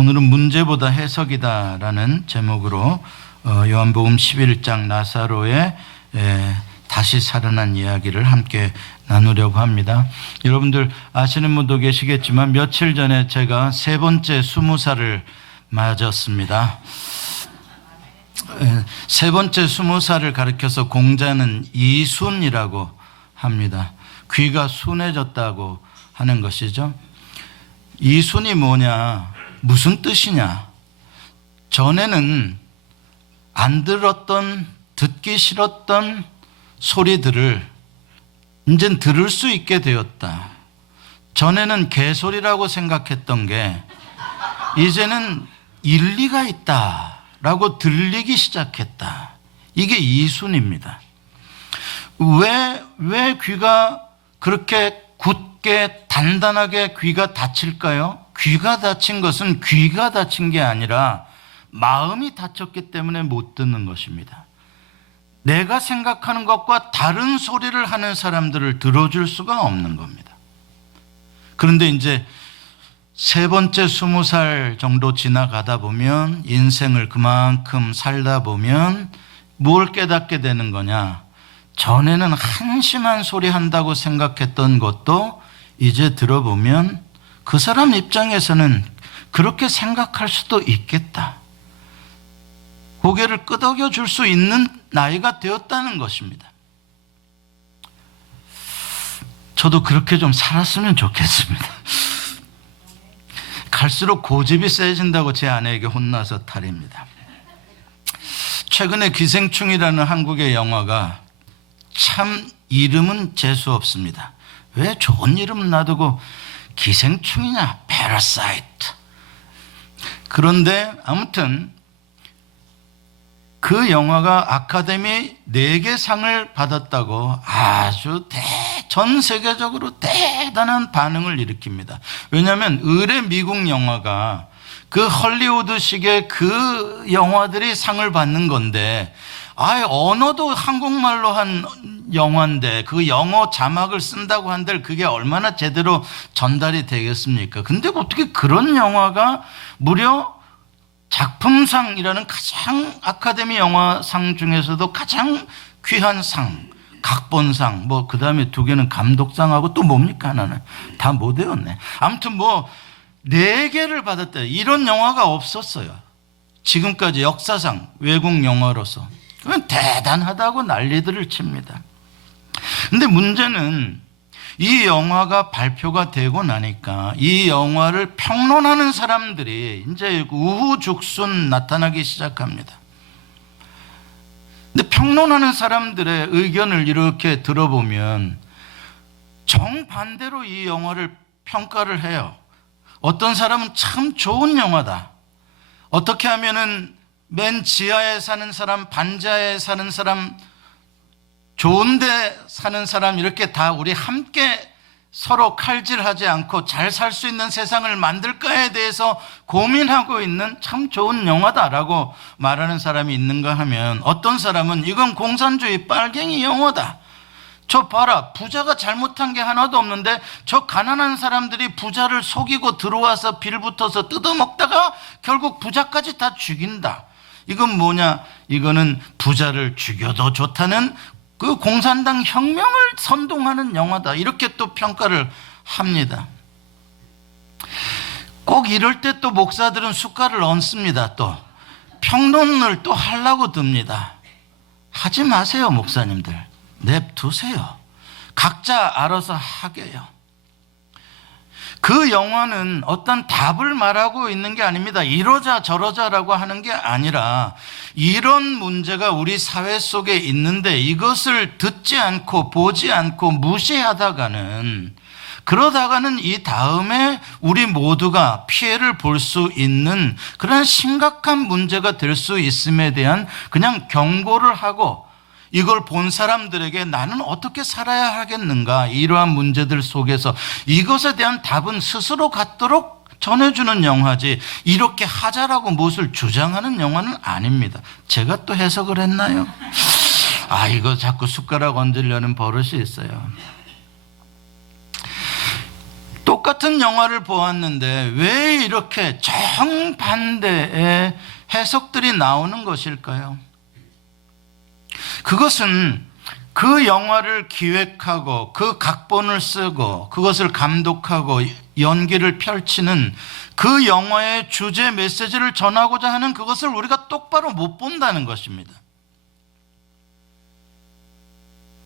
오늘은 문제보다 해석이다라는 제목으로 요한복음 11장 나사로의 다시 살아난 이야기를 함께 나누려고 합니다. 여러분들 아시는 분도 계시겠지만 며칠 전에 제가 세 번째 20살을 맞았습니다. 세 번째 20살을 가리켜서 공자는 이순이라고 합니다. 귀가 순해졌다고 하는 것이죠. 이순이 뭐냐, 무슨 뜻이냐? 전에는 안 들었던, 듣기 싫었던 소리들을 이젠 들을 수 있게 되었다. 전에는 개소리라고 생각했던 게 이제는 일리가 있다라고 들리기 시작했다. 이게 이순입니다. 왜 귀가 그렇게 굳게 단단하게 귀가 닫힐까요? 귀가 닫힌 것은 귀가 닫힌 게 아니라 마음이 닫혔기 때문에 못 듣는 것입니다. 내가 생각하는 것과 다른 소리를 하는 사람들을 들어줄 수가 없는 겁니다. 그런데 이제 세 번째 20살 정도 지나가다 보면, 인생을 그만큼 살다 보면 뭘 깨닫게 되는 거냐? 전에는 한심한 소리 한다고 생각했던 것도 이제 들어보면 그 사람 입장에서는 그렇게 생각할 수도 있겠다. 고개를 끄덕여 줄 수 있는 나이가 되었다는 것입니다. 저도 그렇게 좀 살았으면 좋겠습니다. 갈수록 고집이 세진다고 제 아내에게 혼나서 탈입니다. 최근에 기생충이라는 한국의 영화가 참 이름은 재수 없습니다. 왜 좋은 이름 놔두고 기생충이냐, 패러사이트. 그런데 아무튼 그 영화가 아카데미 4개 상을 받았다고 아주 전 세계적으로 대단한 반응을 일으킵니다. 왜냐하면 의뢰 미국 영화가 그 헐리우드식의 그 영화들이 상을 받는 건데, 언어도 한국말로 한 영화인데 그 영어 자막을 쓴다고 한들 그게 얼마나 제대로 전달이 되겠습니까? 근데 어떻게 그런 영화가 무려 작품상이라는 가장 아카데미 영화상 중에서도 가장 귀한 상, 각본상, 그 다음에 2개는 감독상하고 또 뭡니까? 하나는 다 못 외웠네. 아무튼 4개를 받았대요. 이런 영화가 없었어요. 지금까지 역사상 외국 영화로서. 그건 대단하다고 난리들을 칩니다. 근데 문제는 이 영화가 발표가 되고 나니까 이 영화를 평론하는 사람들이 이제 우후죽순 나타나기 시작합니다. 근데 평론하는 사람들의 의견을 이렇게 들어보면 정반대로 이 영화를 평가를 해요. 어떤 사람은 참 좋은 영화다. 어떻게 하면은 맨 지하에 사는 사람, 반지하에 사는 사람, 좋은데 사는 사람, 이렇게 다 우리 함께 서로 칼질하지 않고 잘 살 수 있는 세상을 만들까에 대해서 고민하고 있는 참 좋은 영화다라고 말하는 사람이 있는가 하면, 어떤 사람은 이건 공산주의 빨갱이 영화다. 저 봐라, 부자가 잘못한 게 하나도 없는데 저 가난한 사람들이 부자를 속이고 들어와서 빌붙어서 뜯어먹다가 결국 부자까지 다 죽인다. 이건 뭐냐? 이거는 부자를 죽여도 좋다는 그 공산당 혁명을 선동하는 영화다. 이렇게 또 평가를 합니다. 꼭 이럴 때 또 목사들은 숟갈을 얹습니다. 또 평론을 또 하려고 듭니다. 하지 마세요, 목사님들. 냅두세요. 각자 알아서 하게요. 그 영화는 어떤 답을 말하고 있는 게 아닙니다. 이러자 저러자라고 하는 게 아니라 이런 문제가 우리 사회 속에 있는데 이것을 듣지 않고 보지 않고 무시하다가는, 그러다가는 이 다음에 우리 모두가 피해를 볼 수 있는 그런 심각한 문제가 될 수 있음에 대한 그냥 경고를 하고, 이걸 본 사람들에게 나는 어떻게 살아야 하겠는가, 이러한 문제들 속에서 이것에 대한 답은 스스로 갖도록 전해주는 영화지, 이렇게 하자라고 무엇을 주장하는 영화는 아닙니다. 제가 또 해석을 했나요? 이거 자꾸 숟가락 얹으려는 버릇이 있어요. 똑같은 영화를 보았는데 왜 이렇게 정반대의 해석들이 나오는 것일까요? 그것은 그 영화를 기획하고 그 각본을 쓰고 그것을 감독하고 연기를 펼치는 그 영화의 주제 메시지를 전하고자 하는 그것을 우리가 똑바로 못 본다는 것입니다.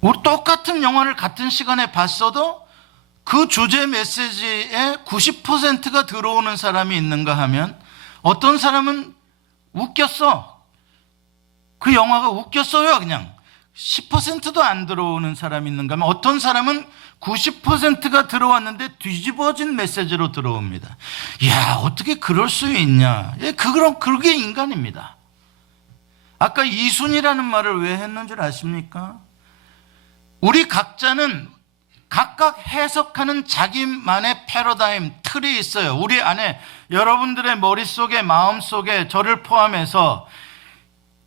우리 똑같은 영화를 같은 시간에 봤어도 그 주제 메시지에 90%가 들어오는 사람이 있는가 하면 어떤 사람은 웃겼어. 그 영화가 웃겼어요. 그냥 10%도 안 들어오는 사람이 있는가 하면 어떤 사람은 90%가 들어왔는데 뒤집어진 메시지로 들어옵니다. 이야, 어떻게 그럴 수 있냐. 그게 인간입니다. 아까 이순이라는 말을 왜 했는 줄 아십니까? 우리 각자는 각각 해석하는 자기만의 패러다임, 틀이 있어요. 우리 안에 여러분들의 머릿속에, 마음속에 저를 포함해서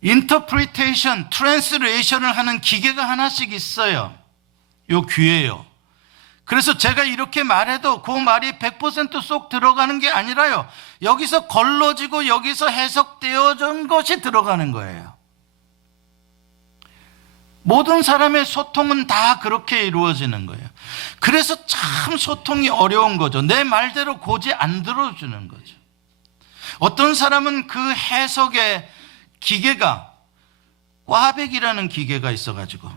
인터프리테이션, 트랜스레이션을 하는 기계가 하나씩 있어요. 요 귀에요. 그래서 제가 이렇게 말해도 그 말이 100% 들어가는 게 아니라요. 여기서 걸러지고 여기서 해석되어진 것이 들어가는 거예요. 모든 사람의 소통은 다 그렇게 이루어지는 거예요. 그래서 참 소통이 어려운 거죠. 내 말대로 고지 안 들어주는 거죠. 어떤 사람은 그 해석의 기계가 꽈배기라는 기계가 있어가지고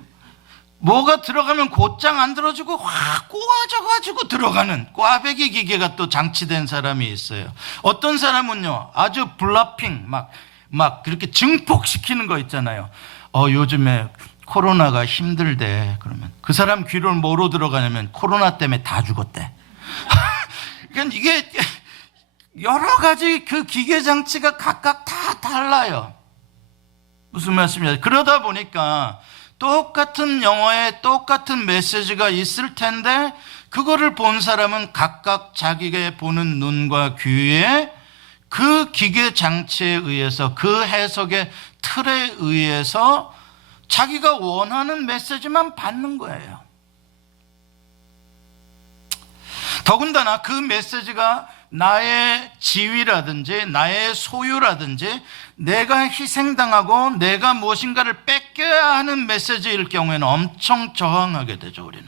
뭐가 들어가면 곧장 안 들어주고 확 꼬아져가지고 들어가는 꽈배기 기계가 또 장치된 사람이 있어요. 어떤 사람은요 아주 블러핑 막 그렇게 증폭시키는 거 있잖아요. 요즘에 코로나가 힘들대. 그러면 그 사람 귀를 뭐로 들어가냐면 코로나 때문에 다 죽었대. 그러니까 이게 여러 가지 그 기계 장치가 각각 다 달라요. 무슨 말씀이냐? 그러다 보니까 똑같은 영화에 똑같은 메시지가 있을 텐데 그거를 본 사람은 각각 자기가 보는 눈과 귀에 그 기계 장치에 의해서 그 해석의 틀에 의해서 자기가 원하는 메시지만 받는 거예요. 더군다나 그 메시지가 나의 지위라든지 나의 소유라든지 내가 희생당하고 내가 무엇인가를 뺏겨야 하는 메시지일 경우에는 엄청 저항하게 되죠. 우리는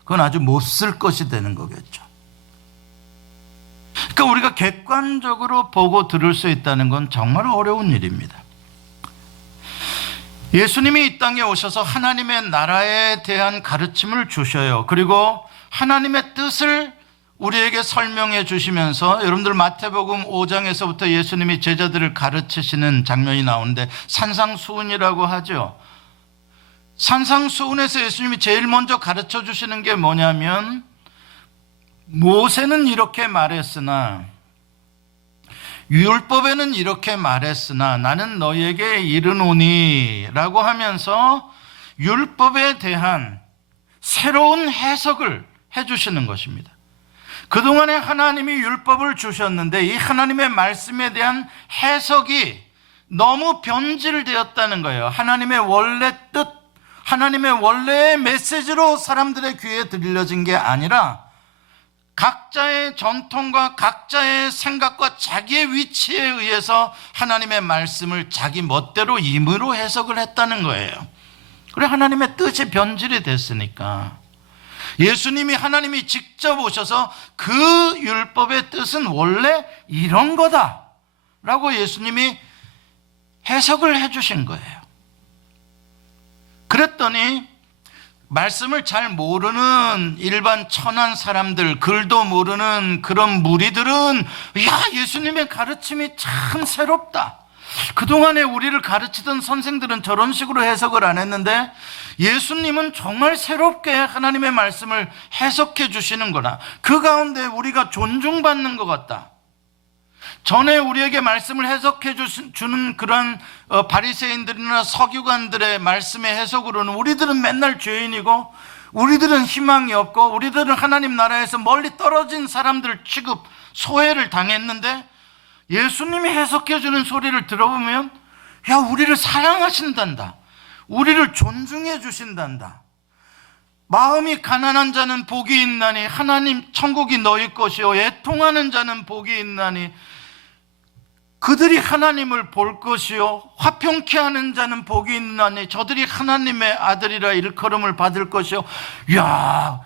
그건 아주 못 쓸 것이 되는 거겠죠. 그러니까 우리가 객관적으로 보고 들을 수 있다는 건 정말 어려운 일입니다. 예수님이 이 땅에 오셔서 하나님의 나라에 대한 가르침을 주셔요. 그리고 하나님의 뜻을 우리에게 설명해 주시면서 여러분들 마태복음 5장에서부터 예수님이 제자들을 가르치시는 장면이 나오는데 산상수훈이라고 하죠. 산상수훈에서 예수님이 제일 먼저 가르쳐 주시는 게 뭐냐면 모세는 이렇게 말했으나 율법에는 이렇게 말했으나 나는 너희에게 이르노니 라고 하면서 율법에 대한 새로운 해석을 해주시는 것입니다. 그동안에 하나님이 율법을 주셨는데 이 하나님의 말씀에 대한 해석이 너무 변질되었다는 거예요. 하나님의 원래 뜻, 하나님의 원래의 메시지로 사람들의 귀에 들려진 게 아니라 각자의 전통과 각자의 생각과 자기의 위치에 의해서 하나님의 말씀을 자기 멋대로 임의로 해석을 했다는 거예요. 그래 하나님의 뜻이 변질이 됐으니까 예수님이 하나님이 직접 오셔서 그 율법의 뜻은 원래 이런 거다라고 예수님이 해석을 해주신 거예요. 그랬더니 말씀을 잘 모르는 일반 천한 사람들, 글도 모르는 그런 무리들은 야, 예수님의 가르침이 참 새롭다. 그동안에 우리를 가르치던 선생들은 저런 식으로 해석을 안 했는데 예수님은 정말 새롭게 하나님의 말씀을 해석해 주시는구나. 그 가운데 우리가 존중받는 것 같다. 전에 우리에게 말씀을 해석해 주는 그런 바리새인들이나 서기관들의 말씀의 해석으로는 우리들은 맨날 죄인이고 우리들은 희망이 없고 우리들은 하나님 나라에서 멀리 떨어진 사람들 취급, 소외를 당했는데 예수님이 해석해 주는 소리를 들어보면 야, 우리를 사랑하신단다. 우리를 존중해 주신단다. 마음이 가난한 자는 복이 있나니 하나님 천국이 너희 것이요 애통하는 자는 복이 있나니 그들이 하나님을 볼 것이요 화평케 하는 자는 복이 있나니 저들이 하나님의 아들이라 일컬음을 받을 것이요. 야,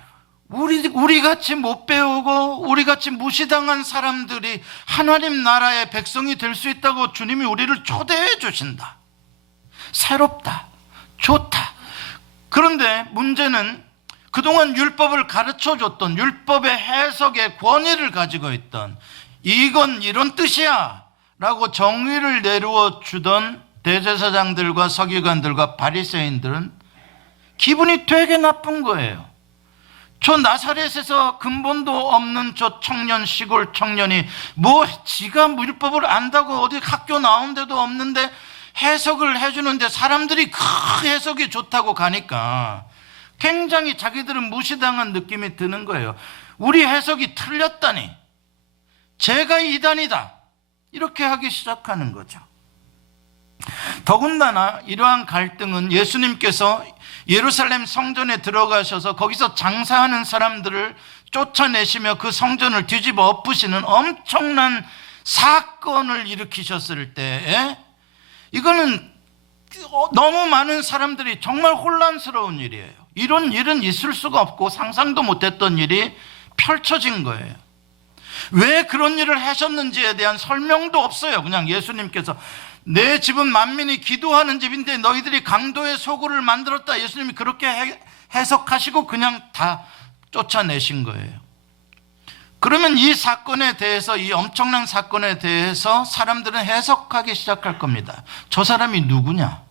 우리 같이 못 배우고 우리 같이 무시당한 사람들이 하나님 나라의 백성이 될 수 있다고 주님이 우리를 초대해 주신다. 새롭다, 좋다. 그런데 문제는 그동안 율법을 가르쳐 줬던, 율법의 해석의 권위를 가지고 있던, 이건 이런 뜻이야 라고 정의를 내루어 주던 대제사장들과 서기관들과 바리새인들은 기분이 되게 나쁜 거예요. 저 나사렛에서 근본도 없는 저 청년, 시골 청년이 뭐 지가 율법을 안다고 어디 학교 나온 데도 없는데 해석을 해주는데 사람들이 그 해석이 좋다고 가니까 굉장히 자기들은 무시당한 느낌이 드는 거예요. 우리 해석이 틀렸다니, 제가 이단이다, 이렇게 하기 시작하는 거죠. 더군다나 이러한 갈등은 예수님께서 예루살렘 성전에 들어가셔서 거기서 장사하는 사람들을 쫓아내시며 그 성전을 뒤집어 엎으시는 엄청난 사건을 일으키셨을 때에 이거는 너무 많은 사람들이 정말 혼란스러운 일이에요. 이런 일은 있을 수가 없고 상상도 못했던 일이 펼쳐진 거예요. 왜 그런 일을 하셨는지에 대한 설명도 없어요. 그냥 예수님께서 내 집은 만민이 기도하는 집인데 너희들이 강도의 소굴을 만들었다, 예수님이 그렇게 해석하시고 그냥 다 쫓아내신 거예요. 그러면 이 사건에 대해서, 이 엄청난 사건에 대해서 사람들은 해석하기 시작할 겁니다. 저 사람이 누구냐?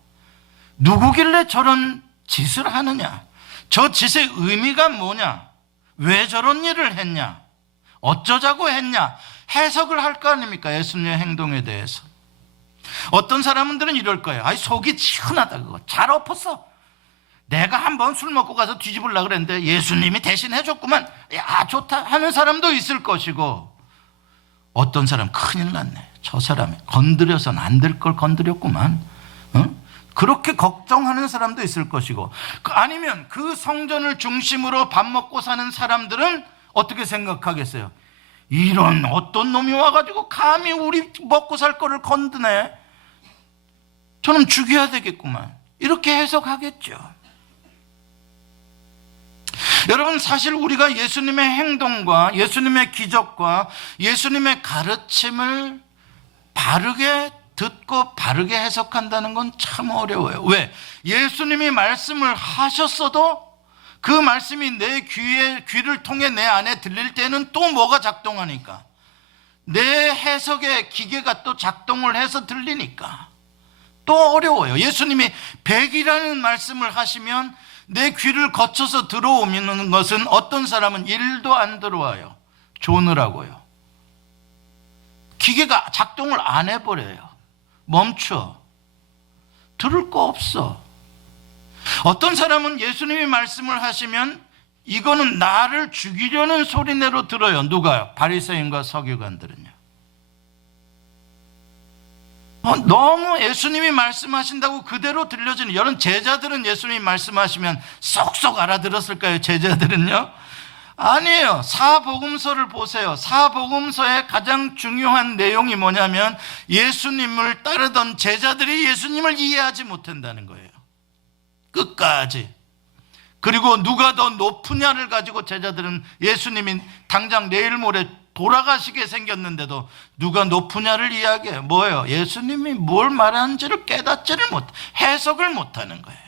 누구길래 저런 짓을 하느냐? 저 짓의 의미가 뭐냐? 왜 저런 일을 했냐? 어쩌자고 했냐? 해석을 할 거 아닙니까? 예수님의 행동에 대해서. 어떤 사람들은 이럴 거예요. 아이, 속이 시원하다, 그거 잘 엎었어. 내가 한번 술 먹고 가서 뒤집으려고 그랬는데 예수님이 대신 해줬구만, 야 좋다 하는 사람도 있을 것이고, 어떤 사람 큰일 났네, 저 사람이 건드려서는 안 될 걸 건드렸구만, 그렇게 걱정하는 사람도 있을 것이고, 아니면 그 성전을 중심으로 밥 먹고 사는 사람들은 어떻게 생각하겠어요? 이런 어떤 놈이 와가지고 감히 우리 먹고 살 거를 건드네, 저는 죽여야 되겠구만, 이렇게 해석하겠죠. 여러분, 사실 우리가 예수님의 행동과 예수님의 기적과 예수님의 가르침을 바르게 듣고 바르게 해석한다는 건 참 어려워요. 왜? 예수님이 말씀을 하셨어도 그 말씀이 내 귀를 통해 내 안에 들릴 때는 또 뭐가 작동하니까, 내 해석의 기계가 또 작동을 해서 들리니까 또 어려워요. 예수님이 100이라는 말씀을 하시면 내 귀를 거쳐서 들어오는 것은 어떤 사람은 1도 안 들어와요. 조느라고요. 기계가 작동을 안 해버려요. 멈춰. 들을 거 없어. 어떤 사람은 예수님이 말씀을 하시면 이거는 나를 죽이려는 소리내로 들어요. 누가요? 바리새인과 서기관들은요. 너무 예수님이 말씀하신다고 그대로 들려지는, 여러분, 제자들은 예수님이 말씀하시면 쏙쏙 알아들었을까요? 제자들은요? 아니에요. 사복음서를 보세요. 사복음서의 가장 중요한 내용이 뭐냐면 예수님을 따르던 제자들이 예수님을 이해하지 못한다는 거예요. 끝까지. 그리고 누가 더 높으냐를 가지고 제자들은 예수님이 당장 내일 모레 돌아가시게 생겼는데도 누가 높으냐를 이야기해요. 뭐예요? 예수님이 뭘 말하는지를 깨닫지를 못, 해석을 못하는 거예요.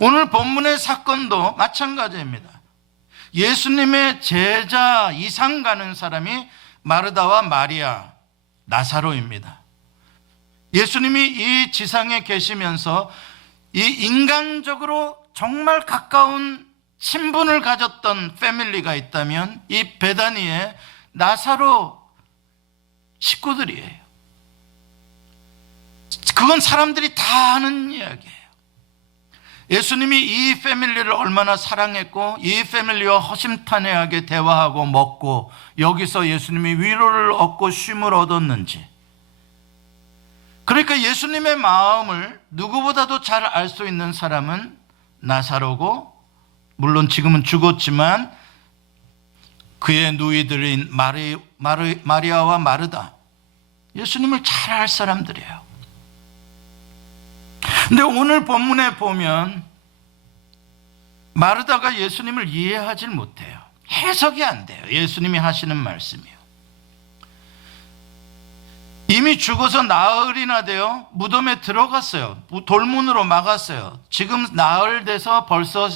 오늘 본문의 사건도 마찬가지입니다. 예수님의 제자 이상 가는 사람이 마르다와 마리아, 나사로입니다. 예수님이 이 지상에 계시면서 이 인간적으로 정말 가까운 친분을 가졌던 패밀리가 있다면 이 베다니의 나사로 식구들이에요. 그건 사람들이 다 아는 이야기예요. 예수님이 이 패밀리를 얼마나 사랑했고 이 패밀리와 허심탄회하게 대화하고 먹고 여기서 예수님이 위로를 얻고 쉼을 얻었는지, 그러니까 예수님의 마음을 누구보다도 잘 알 수 있는 사람은 나사로고, 물론 지금은 죽었지만 그의 누이들인 마리아와 마르다, 예수님을 잘 알 사람들이에요. 근데 오늘 본문에 보면 마르다가 예수님을 이해하지 못해요. 해석이 안 돼요. 예수님이 하시는 말씀이요. 이미 죽어서 나흘이나 되어 무덤에 들어갔어요. 돌문으로 막았어요. 지금 나흘 돼서 벌써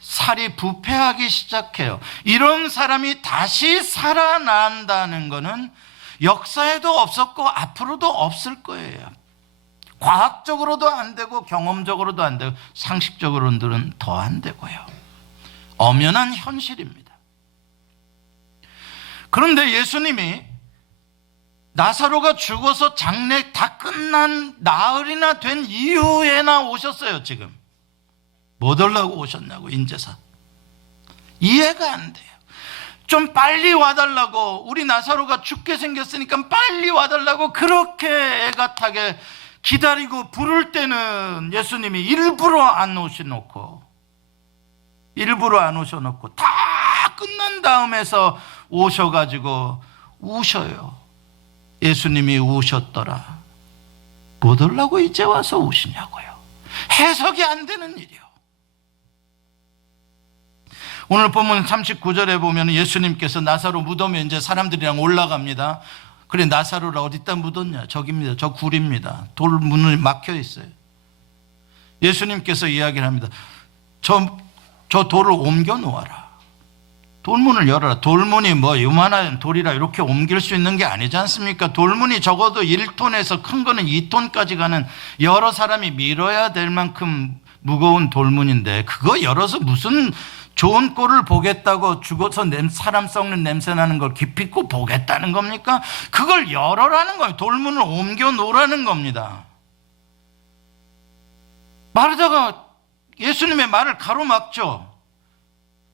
살이 부패하기 시작해요. 이런 사람이 다시 살아난다는 것은 역사에도 없었고 앞으로도 없을 거예요. 과학적으로도 안 되고 경험적으로도 안 되고 상식적으로는 더 안 되고요. 엄연한 현실입니다. 그런데 예수님이 나사로가 죽어서 장례 다 끝난 나흘이나 된 이후에나 오셨어요. 지금 뭐 달라고 오셨냐고. 인제사 이해가 안 돼요. 좀 빨리 와달라고, 우리 나사로가 죽게 생겼으니까 빨리 와달라고 그렇게 애가 타게 기다리고 부를 때는 예수님이 일부러 안 오셔놓고 다 끝난 다음에서 오셔가지고 우셔요. 예수님이 우셨더라. 뭐 달라고 이제 와서 우시냐고요. 해석이 안 되는 일이요. 오늘 본문 39절에 보면 예수님께서 나사로 무덤에 이제 사람들이랑 올라갑니다. 그래, 나사로를 어디다 묻었냐? 저기입니다. 저 굴입니다. 돌문을 막혀 있어요. 예수님께서 이야기를 합니다. 저 돌을 옮겨 놓아라. 돌문을 열어라. 돌문이 뭐 요만한 돌이라 이렇게 옮길 수 있는 게 아니지 않습니까? 돌문이 적어도 1톤에서 큰 거는 2톤까지 가는, 여러 사람이 밀어야 될 만큼 무거운 돌문인데 그거 열어서 무슨 좋은 꼴을 보겠다고, 죽어서 사람 썩는 냄새 나는 걸 기피고 보겠다는 겁니까? 그걸 열어라는 거예요. 돌문을 옮겨 놓으라는 겁니다. 마르다가 예수님의 말을 가로막죠.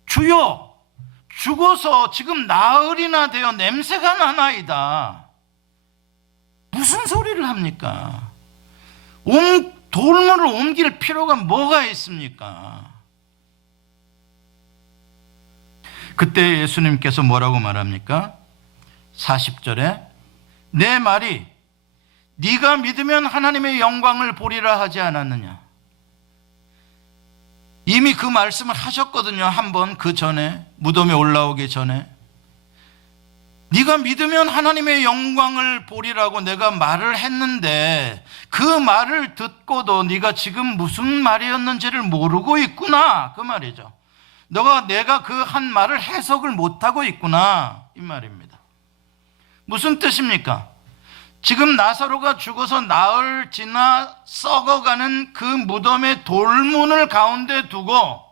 주여, 죽어서 지금 나흘이나 되어 냄새가 나나이다. 무슨 소리를 합니까? 돌문을 옮길 필요가 뭐가 있습니까? 그때 예수님께서 뭐라고 말합니까? 40절에 내 말이 네가 믿으면 하나님의 영광을 보리라 하지 않았느냐. 이미 그 말씀을 하셨거든요. 한번 그 전에, 무덤에 올라오기 전에. 네가 믿으면 하나님의 영광을 보리라고 내가 말을 했는데 그 말을 듣고도 네가 지금 무슨 말이었는지를 모르고 있구나, 그 말이죠. 내가 그 한 말을 해석을 못하고 있구나, 이 말입니다. 무슨 뜻입니까? 지금 나사로가 죽어서 나흘 지나 썩어가는 그 무덤의 돌문을 가운데 두고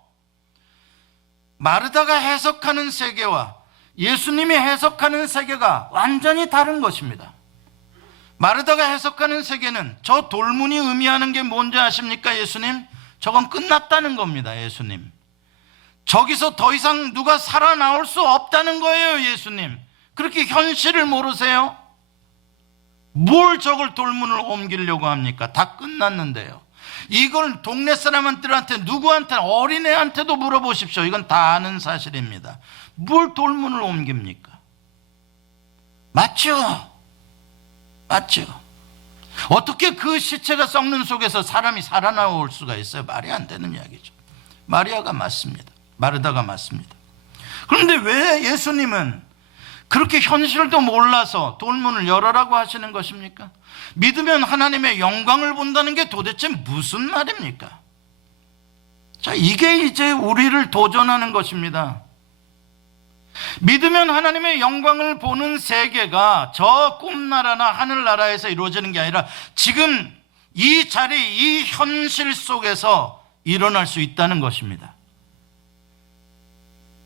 마르다가 해석하는 세계와 예수님이 해석하는 세계가 완전히 다른 것입니다. 마르다가 해석하는 세계는 저 돌문이 의미하는 게 뭔지 아십니까? 예수님, 저건 끝났다는 겁니다. 예수님, 저기서 더 이상 누가 살아나올 수 없다는 거예요. 예수님, 그렇게 현실을 모르세요? 뭘 저걸 돌문을 옮기려고 합니까? 다 끝났는데요. 이걸 동네 사람들한테, 누구한테, 어린애한테도 물어보십시오. 이건 다 아는 사실입니다. 뭘 돌문을 옮깁니까? 맞죠? 맞죠? 어떻게 그 시체가 썩는 속에서 사람이 살아나올 수가 있어요? 말이 안 되는 이야기죠. 마리아가 맞습니다. 마르다가 맞습니다. 그런데 왜 예수님은 그렇게 현실도 몰라서 돌문을 열어라고 하시는 것입니까? 믿으면 하나님의 영광을 본다는 게 도대체 무슨 말입니까? 자, 이게 이제 우리를 도전하는 것입니다. 믿으면 하나님의 영광을 보는 세계가 저 꿈나라나 하늘나라에서 이루어지는 게 아니라 지금 이 자리, 이 현실 속에서 일어날 수 있다는 것입니다.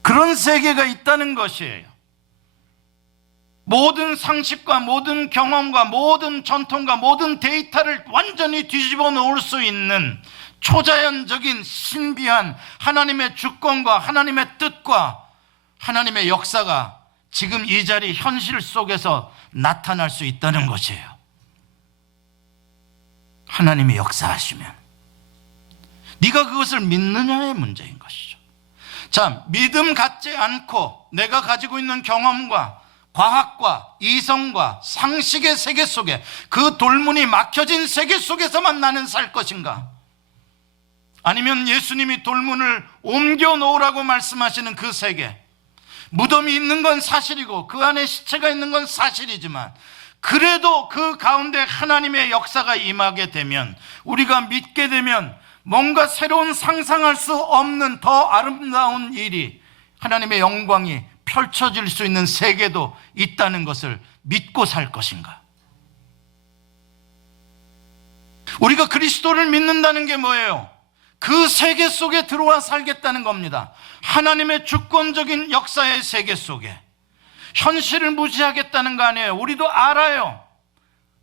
그런 세계가 있다는 것이에요. 모든 상식과 모든 경험과 모든 전통과 모든 데이터를 완전히 뒤집어 놓을 수 있는 초자연적인 신비한 하나님의 주권과 하나님의 뜻과 하나님의 역사가 지금 이 자리 현실 속에서 나타날 수 있다는 것이에요. 하나님이 역사하시면, 네가 그것을 믿느냐의 문제인 것이죠. 자, 믿음 갖지 않고 내가 가지고 있는 경험과 과학과 이성과 상식의 세계 속에, 그 돌문이 막혀진 세계 속에서만 나는 살 것인가? 아니면 예수님이 돌문을 옮겨 놓으라고 말씀하시는 그 세계, 무덤이 있는 건 사실이고 그 안에 시체가 있는 건 사실이지만 그래도 그 가운데 하나님의 역사가 임하게 되면, 우리가 믿게 되면 뭔가 새로운 상상할 수 없는 더 아름다운 일이, 하나님의 영광이 펼쳐질 수 있는 세계도 있다는 것을 믿고 살 것인가? 우리가 그리스도를 믿는다는 게 뭐예요? 그 세계 속에 들어와 살겠다는 겁니다. 하나님의 주권적인 역사의 세계 속에. 현실을 무시하겠다는 거 아니에요. 우리도 알아요.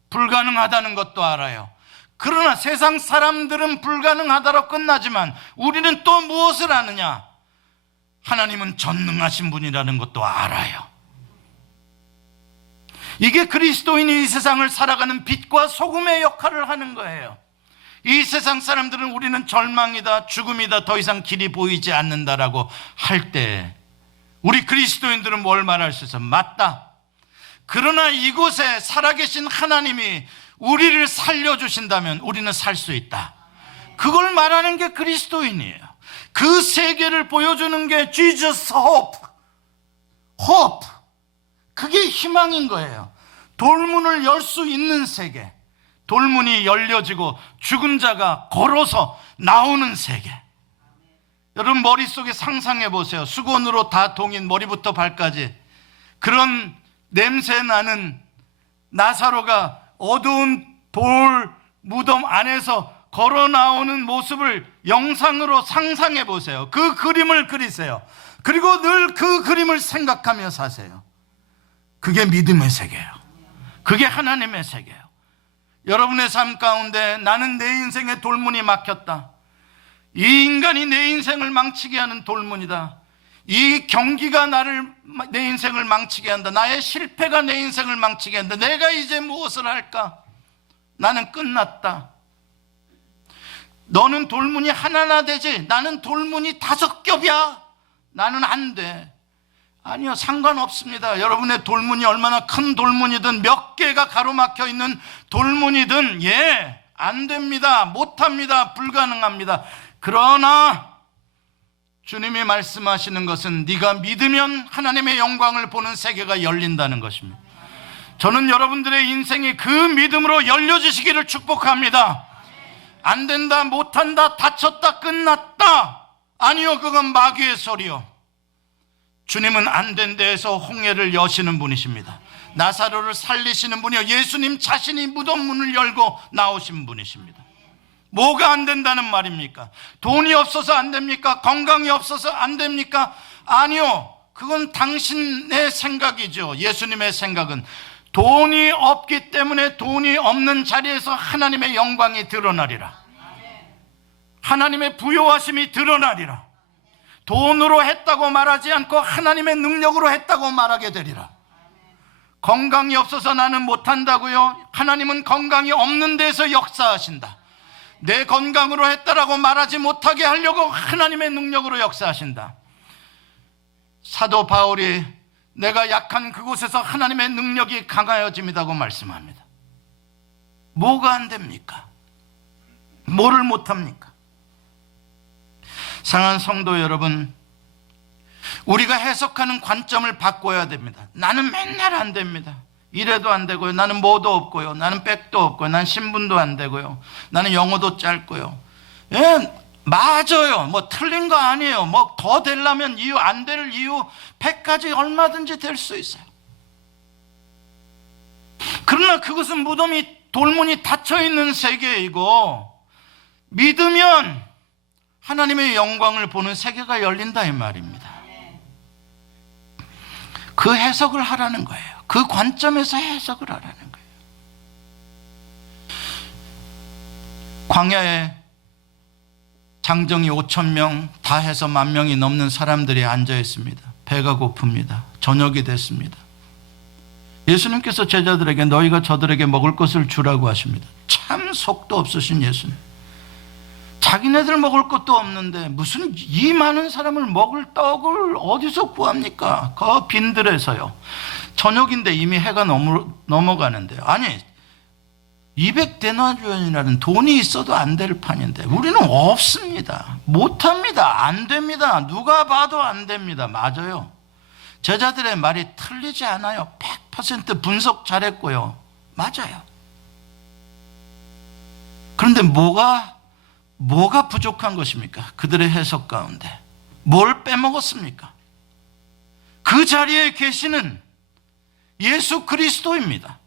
불가능하다는 것도 알아요. 그러나 세상 사람들은 불가능하다로 끝나지만 우리는 또 무엇을 아느냐? 하나님은 전능하신 분이라는 것도 알아요. 이게 그리스도인이 이 세상을 살아가는 빛과 소금의 역할을 하는 거예요. 이 세상 사람들은 우리는 절망이다, 죽음이다, 더 이상 길이 보이지 않는다라고 할 때 우리 그리스도인들은 뭘 말할 수 있어? 맞다. 그러나 이곳에 살아계신 하나님이 우리를 살려주신다면 우리는 살 수 있다. 그걸 말하는 게 그리스도인이에요. 그 세계를 보여주는 게 Jesus Hope. Hope. 그게 희망인 거예요. 돌문을 열 수 있는 세계. 돌문이 열려지고 죽은 자가 걸어서 나오는 세계. 여러분 머릿속에 상상해 보세요. 수건으로 다 동인 머리부터 발까지 그런 냄새 나는 나사로가 어두운 돌 무덤 안에서 걸어 나오는 모습을 영상으로 상상해 보세요. 그 그림을 그리세요. 그리고 늘 그 그림을 생각하며 사세요. 그게 믿음의 세계예요. 그게 하나님의 세계예요. 여러분의 삶 가운데 나는 내 인생의 돌문이 막혔다. 이 인간이 내 인생을 망치게 하는 돌문이다. 이 경기가 내 인생을 망치게 한다. 나의 실패가 내 인생을 망치게 한다. 내가 이제 무엇을 할까? 나는 끝났다. 너는 돌문이 하나나 되지, 나는 돌문이 5겹이야. 나는 안 돼. 아니요, 상관없습니다. 여러분의 돌문이 얼마나 큰 돌문이든 몇 개가 가로막혀 있는 돌문이든 안 됩니다. 못합니다. 불가능합니다. 그러나 주님이 말씀하시는 것은 네가 믿으면 하나님의 영광을 보는 세계가 열린다는 것입니다. 저는 여러분들의 인생이 그 믿음으로 열려지시기를 축복합니다. 안 된다, 못한다, 다쳤다, 끝났다. 아니요, 그건 마귀의 소리요. 주님은 안 된 데에서 홍해를 여시는 분이십니다. 나사로를 살리시는 분이요, 예수님 자신이 무덤 문을 열고 나오신 분이십니다. 뭐가 안 된다는 말입니까? 돈이 없어서 안 됩니까? 건강이 없어서 안 됩니까? 아니요, 그건 당신의 생각이죠. 예수님의 생각은 돈이 없기 때문에 돈이 없는 자리에서 하나님의 영광이 드러나리라. 하나님의 부요하심이 드러나리라. 돈으로 했다고 말하지 않고 하나님의 능력으로 했다고 말하게 되리라. 건강이 없어서 나는 못한다고요? 하나님은 건강이 없는 데서 역사하신다. 내 건강으로 했다라고 말하지 못하게 하려고 하나님의 능력으로 역사하신다. 사도 바울이 내가 약한 그곳에서 하나님의 능력이 강하여짐이라고 말씀합니다. 뭐가 안 됩니까? 뭐를 못합니까? 사랑하는 성도 여러분, 우리가 해석하는 관점을 바꿔야 됩니다. 나는 맨날 안 됩니다. 이래도 안 되고요, 나는 뭐도 없고요, 나는 백도 없고요, 나는 신분도 안 되고요, 나는 영어도 짧고요. 맞아요. 뭐 틀린 거 아니에요. 뭐 더 되려면 이유, 안 될 이유 100가지 얼마든지 될 수 있어요. 그러나 그것은 무덤이, 돌문이 닫혀있는 세계이고, 믿으면 하나님의 영광을 보는 세계가 열린다 이 말입니다. 그 해석을 하라는 거예요. 그 관점에서 해석을 하라는 거예요. 광야에 장정이 5,000명 다 해서 10,000명이 넘는 사람들이 앉아 있습니다. 배가 고픕니다. 저녁이 됐습니다. 예수님께서 제자들에게 너희가 저들에게 먹을 것을 주라고 하십니다. 참 속도 없으신 예수님. 자기네들 먹을 것도 없는데 무슨 이 많은 사람을 먹을 떡을 어디서 구합니까? 그 빈들에서요. 저녁인데 이미 해가 넘어가는데요. 아니 200데나리온이라는 돈이 있어도 안 될 판인데 우리는 없습니다. 못합니다. 안 됩니다. 누가 봐도 안 됩니다. 맞아요. 제자들의 말이 틀리지 않아요. 100% 분석 잘했고요. 맞아요. 그런데 뭐가 부족한 것입니까? 그들의 해석 가운데 뭘 빼먹었습니까? 그 자리에 계시는 예수 그리스도입니다.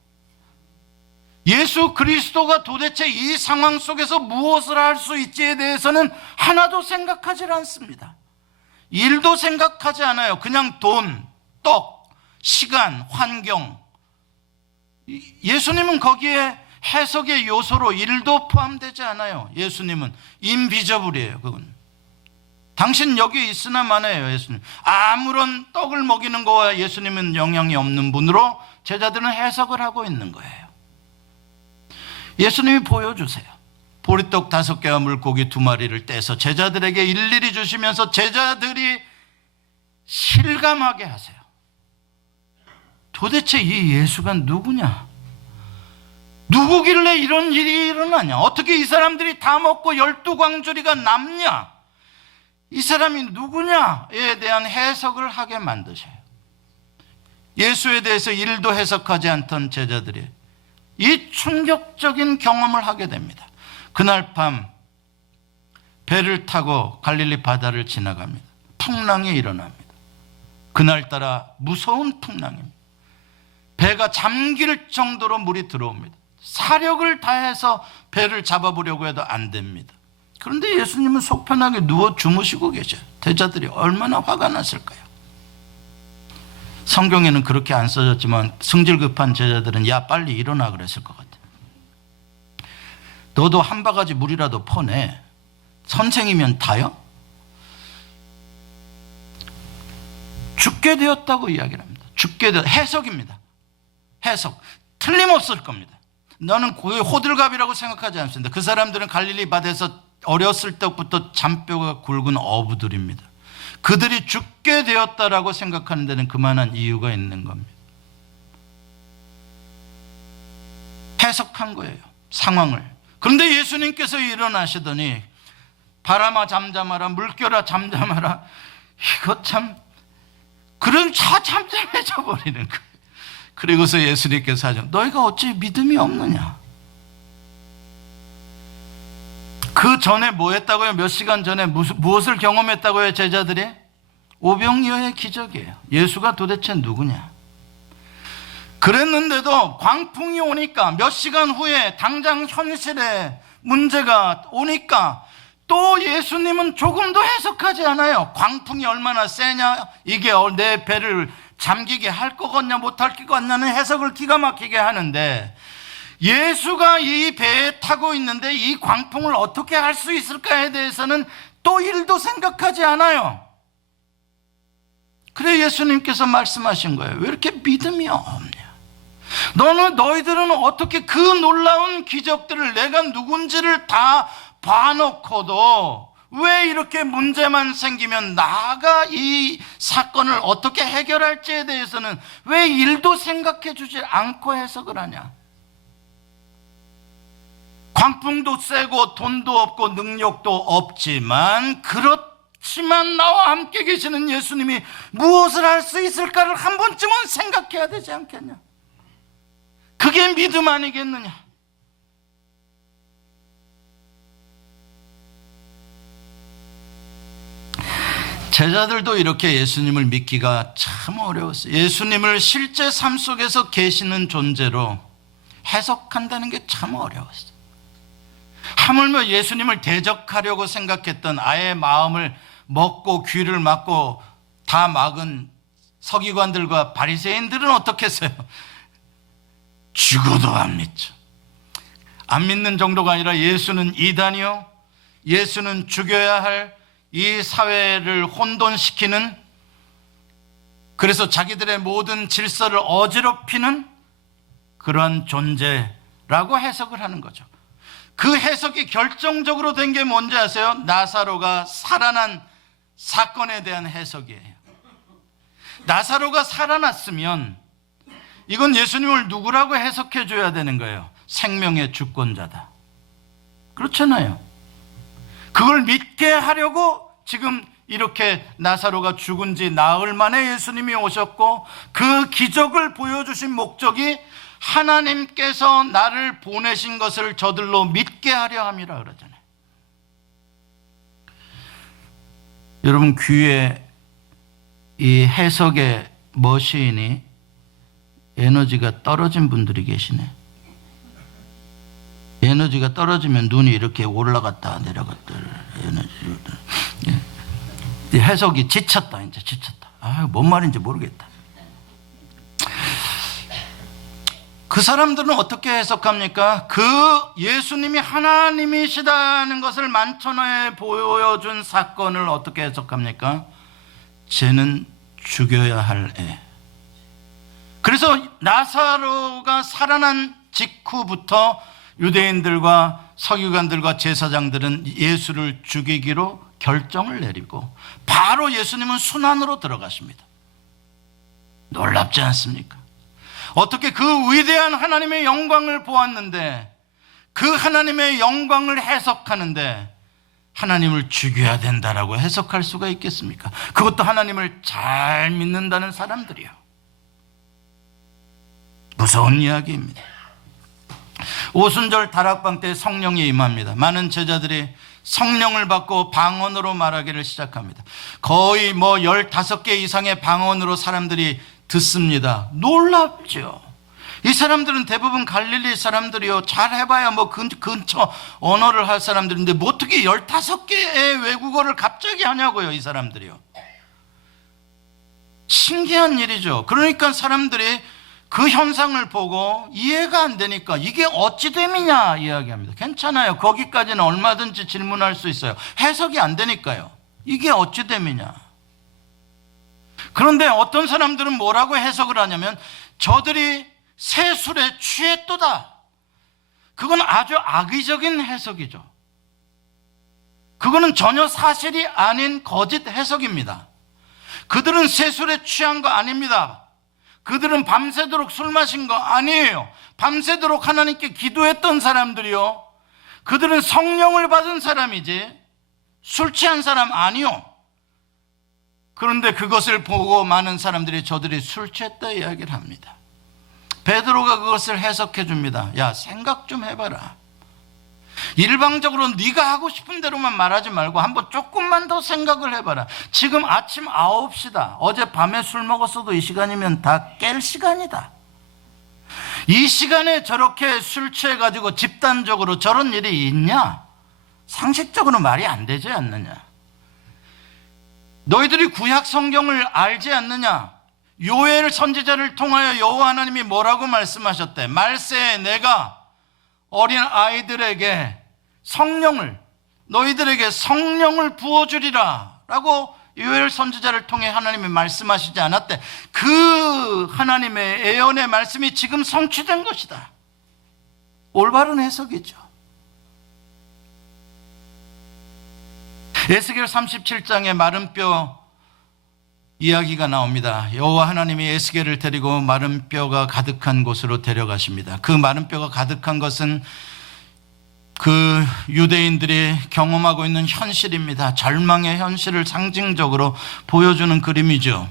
예수 그리스도가 도대체 이 상황 속에서 무엇을 할 수 있지에 대해서는 하나도 생각하지 않습니다. 일도 생각하지 않아요. 그냥 돈, 떡, 시간, 환경. 예수님은 거기에 해석의 요소로 일도 포함되지 않아요. 예수님은 인비저블이에요. 그건 당신 여기 있으나 마나요. 예수님 아무런 떡을 먹이는 거와 예수님은 영향이 없는 분으로 제자들은 해석을 하고 있는 거예요. 예수님이 보여주세요. 보리떡 5개와 물고기 2마리를 떼서 제자들에게 일일이 주시면서 제자들이 실감하게 하세요. 도대체 이 예수가 누구냐? 누구길래 이런 일이 일어나냐? 어떻게 이 사람들이 다 먹고 12광주리가 남냐? 이 사람이 누구냐에 대한 해석을 하게 만드셔요. 예수에 대해서 일도 해석하지 않던 제자들이 이 충격적인 경험을 하게 됩니다. 그날 밤 배를 타고 갈릴리 바다를 지나갑니다. 풍랑이 일어납니다. 그날따라 무서운 풍랑입니다. 배가 잠길 정도로 물이 들어옵니다. 사력을 다해서 배를 잡아보려고 해도 안 됩니다. 그런데 예수님은 속 편하게 누워 주무시고 계셔요. 제자들이 얼마나 화가 났을까요? 성경에는 그렇게 안 써졌지만 성질 급한 제자들은 야 빨리 일어나 그랬을 것 같아요. 너도 한 바가지 물이라도 퍼내. 선생이면 다요? 죽게 되었다고 이야기를 합니다. 죽게 되었 해석입니다. 해석 틀림없을 겁니다. 너는 호들갑이라고 생각하지 않습니다. 그 사람들은 갈릴리 바다에서 어렸을 때부터 잔뼈가 굵은 어부들입니다. 그들이 죽게 되었다라고 생각하는 데는 그만한 이유가 있는 겁니다. 해석한 거예요, 상황을. 그런데 예수님께서 일어나시더니 바람아 잠잠하라, 물결아 잠잠하라. 이거 참 그런 잠잠해져 버리는 거예요. 그리고서 예수님께서 하죠. 너희가 어찌 믿음이 없느냐? 그 전에 뭐 했다고요? 몇 시간 전에 무엇을 경험했다고요? 제자들이? 오병이어의 기적이에요. 예수가 도대체 누구냐? 그랬는데도 광풍이 오니까 몇 시간 후에 당장 현실에 문제가 오니까 또 예수님은 조금도 해석하지 않아요. 광풍이 얼마나 세냐? 이게 내 배를 잠기게 할 것 같냐 못할 것 같냐는 해석을 기가 막히게 하는데 예수가 이 배에 타고 있는데 이 광풍을 어떻게 할 수 있을까에 대해서는 또 일도 생각하지 않아요. 그래 예수님께서 말씀하신 거예요. 왜 이렇게 믿음이 없냐? 너희들은 어떻게 그 놀라운 기적들을 내가 누군지를 다 봐놓고도 왜 이렇게 문제만 생기면 나가 이 사건을 어떻게 해결할지에 대해서는 왜 일도 생각해 주지 않고 해석을 하냐? 광풍도 세고 돈도 없고 능력도 없지만 그렇지만 나와 함께 계시는 예수님이 무엇을 할 수 있을까를 한 번쯤은 생각해야 되지 않겠냐? 그게 믿음 아니겠느냐? 제자들도 이렇게 예수님을 믿기가 참 어려웠어요. 예수님을 실제 삶 속에서 계시는 존재로 해석한다는 게 참 어려웠어요. 하물며 예수님을 대적하려고 생각했던 아예 마음을 먹고 귀를 막고 다 막은 서기관들과 바리새인들은 어떻게 했어요? 죽어도 안 믿죠. 안 믿는 정도가 아니라 예수는 이단이요, 예수는 죽여야 할 이 사회를 혼돈시키는, 그래서 자기들의 모든 질서를 어지럽히는 그런 존재라고 해석을 하는 거죠. 그 해석이 결정적으로 된 게 뭔지 아세요? 나사로가 살아난 사건에 대한 해석이에요. 나사로가 살아났으면 이건 예수님을 누구라고 해석해 줘야 되는 거예요. 생명의 주권자다. 그렇잖아요. 그걸 믿게 하려고 지금 이렇게 나사로가 죽은 지 나흘 만에 예수님이 오셨고, 그 기적을 보여주신 목적이 하나님께서 나를 보내신 것을 저들로 믿게 하려 함이라 그러잖아요. 여러분 귀에 이 해석의 머신이 에너지가 떨어진 분들이 계시네. 에너지가 떨어지면 눈이 이렇게 올라갔다 내려갔다 해석이 지쳤다. 이제 지쳤다. 뭔 말인지 모르겠다. 그 사람들은 어떻게 해석합니까? 그 예수님이 하나님이시다는 것을 만천하에 보여준 사건을 어떻게 해석합니까? 쟤는 죽여야 할 애. 그래서 나사로가 살아난 직후부터 유대인들과 서기관들과 제사장들은 예수를 죽이기로 결정을 내리고 바로 예수님은 순환으로 들어가십니다. 놀랍지 않습니까? 어떻게 그 위대한 하나님의 영광을 보았는데 그 하나님의 영광을 해석하는데 하나님을 죽여야 된다라고 해석할 수가 있겠습니까? 그것도 하나님을 잘 믿는다는 사람들이요. 무서운 이야기입니다. 오순절 다락방 때 성령이 임합니다. 많은 제자들이 성령을 받고 방언으로 말하기를 시작합니다. 거의 15개 이상의 방언으로 사람들이 듣습니다. 놀랍죠. 이 사람들은 대부분 갈릴리 사람들이요, 잘 해봐야 근처 언어를 할 사람들인데 어떻게 15개의 외국어를 갑자기 하냐고요. 이 사람들이요. 신기한 일이죠. 그러니까 사람들이 그 현상을 보고 이해가 안 되니까 이게 어찌 됨이냐 이야기합니다. 괜찮아요. 거기까지는 얼마든지 질문할 수 있어요. 해석이 안 되니까요. 이게 어찌 됨이냐. 그런데 어떤 사람들은 뭐라고 해석을 하냐면 저들이 새 술에 취했도다. 그건 아주 악의적인 해석이죠. 그거는 전혀 사실이 아닌 거짓 해석입니다. 그들은 새 술에 취한 거 아닙니다. 그들은 밤새도록 술 마신 거 아니에요. 밤새도록 하나님께 기도했던 사람들이요, 그들은 성령을 받은 사람이지 술 취한 사람 아니요. 그런데 그것을 보고 많은 사람들이 저들이 술 취했다 이야기를 합니다. 베드로가 그것을 해석해 줍니다. 야, 생각 좀 해봐라. 일방적으로 네가 하고 싶은 대로만 말하지 말고 한번 조금만 더 생각을 해봐라. 지금 아침 9시다. 어젯밤에 술 먹었어도 이 시간이면 다 깰 시간이다. 이 시간에 저렇게 술 취해가지고 집단적으로 저런 일이 있냐? 상식적으로 말이 안 되지 않느냐? 너희들이 구약 성경을 알지 않느냐? 요엘 선지자를 통하여 여호와 하나님이 뭐라고 말씀하셨대? 말세에 내가 어린 아이들에게 너희들에게 성령을 부어주리라 라고 요엘 선지자를 통해 하나님이 말씀하시지 않았대. 그 하나님의 예언의 말씀이 지금 성취된 것이다. 올바른 해석이죠. 에스겔 37장에 마른 뼈 이야기가 나옵니다. 여호와 하나님이 에스겔을 데리고 마른 뼈가 가득한 곳으로 데려가십니다. 그 마른 뼈가 가득한 것은 그 유대인들이 경험하고 있는 현실입니다. 절망의 현실을 상징적으로 보여주는 그림이죠.